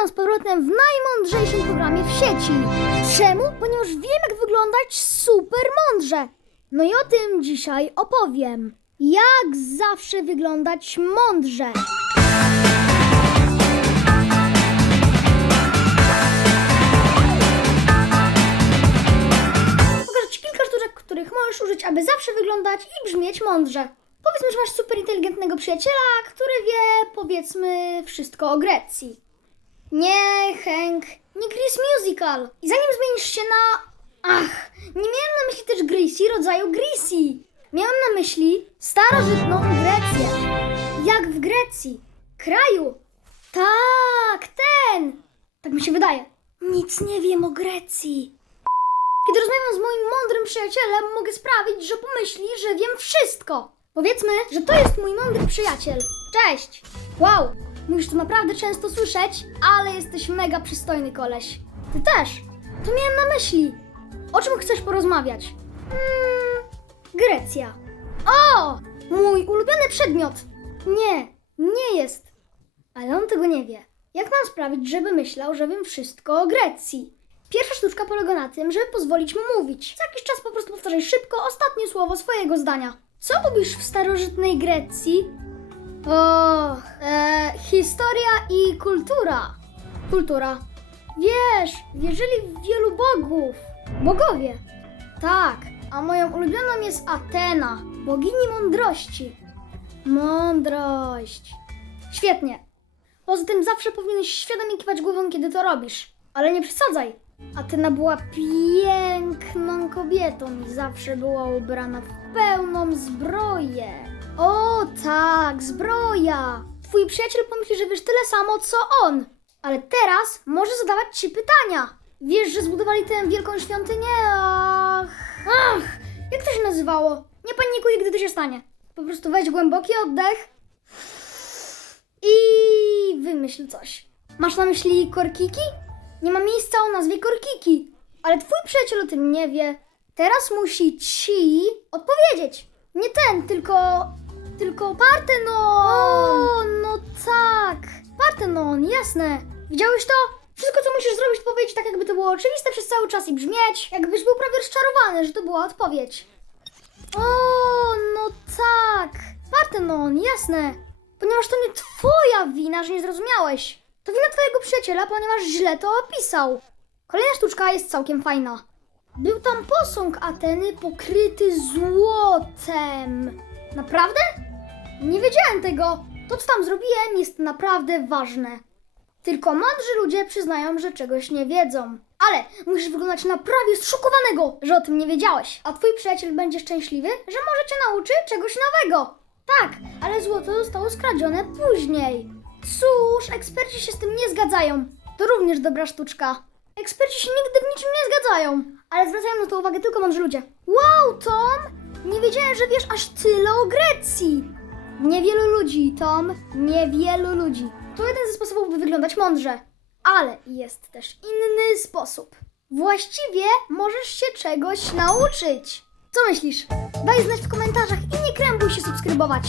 witam z powrotem w najmądrzejszym programie w sieci. Czemu? Ponieważ wiem, jak wyglądać super mądrze. No i o tym dzisiaj opowiem. Jak zawsze wyglądać mądrze. Pokażę Ci kilka sztuczek, których możesz użyć, aby zawsze wyglądać i brzmieć mądrze. Powiedzmy, że masz super inteligentnego przyjaciela, który wie, powiedzmy, wszystko o Grecji. Nie, Hank, nie Grease Musical. I zanim zmienisz się na... Ach, nie miałem na myśli też Greasy rodzaju Greasy. Miałem na myśli starożytną Grecję. Jak w Grecji. Kraju. Tak, ten. Tak mi się wydaje. Nic nie wiem o Grecji. Kiedy rozmawiam z moim mądrym przyjacielem, mogę sprawić, że pomyśli, że wiem wszystko. Powiedzmy, że to jest mój mądry przyjaciel. Cześć! Wow, musisz to naprawdę często słyszeć, ale jesteś mega przystojny koleś. Ty też. To miałem na myśli. O czym chcesz porozmawiać? Hmm, Grecja. O! Mój ulubiony przedmiot. Nie, nie jest. Ale on tego nie wie. Jak mam sprawić, żeby myślał, że wiem wszystko o Grecji? Pierwsza sztuczka polega na tym, żeby pozwolić mu mówić. Co jakiś czas po prostu powtarzaj szybko ostatnie słowo swojego zdania. Co lubisz w starożytnej Grecji? O, e, historia i kultura. Kultura. Wiesz, wierzyli w wielu bogów. Bogowie. Tak, a moją ulubioną jest Atena, bogini mądrości. Mądrość. Świetnie. Poza tym zawsze powinieneś świadomie kiwać głową, kiedy to robisz. Ale nie przesadzaj. Atena była piękną kobietą i zawsze była ubrana w pełną zbroję. O tak, zbroja. Twój przyjaciel pomyśli, że wiesz tyle samo, co on. Ale teraz może zadawać ci pytania. Wiesz, że zbudowali tę wielką świątynię? Ach, ach, jak to się nazywało? Nie panikuj, gdy to się stanie. Po prostu weź głęboki oddech i wymyśl coś. Masz na myśli korkiki? Nie ma miejsca o nazwie korkiki, ale twój przyjaciel o tym nie wie. Teraz musi ci odpowiedzieć. Nie ten, tylko. Tylko Partenon! O, no tak. Partenon, jasne. Widziałeś to? Wszystko, co musisz zrobić, to powiedzieć tak, jakby to było oczywiste przez cały czas i brzmieć, jakbyś był prawie rozczarowany, że to była odpowiedź. O, no tak. Partenon, jasne. Ponieważ to nie twoja wina, że nie zrozumiałeś. To wina twojego przyjaciela, ponieważ źle to opisał. Kolejna sztuczka jest całkiem fajna. Był tam posąg Ateny pokryty złotem. Naprawdę? Nie wiedziałem tego. To, co tam zrobiłem, jest naprawdę ważne. Tylko mądrzy ludzie przyznają, że czegoś nie wiedzą. Ale musisz wyglądać na prawie zszokowanego, że o tym nie wiedziałeś. A twój przyjaciel będzie szczęśliwy, że może cię nauczy czegoś nowego. Tak, ale złoto zostało skradzione później. Cóż, eksperci się z tym nie zgadzają. To również dobra sztuczka. Eksperci się nigdy w niczym nie zgadzają, ale zwracają na to uwagę tylko mądrzy ludzie. Wow, Tom! Nie wiedziałem, że wiesz aż tyle o Grecji. Niewielu ludzi, Tom, niewielu ludzi. To jeden ze sposobów, by wyglądać mądrze. Ale jest też inny sposób. Właściwie możesz się czegoś nauczyć. Co myślisz? Daj znać w komentarzach i nie krępuj się subskrybować.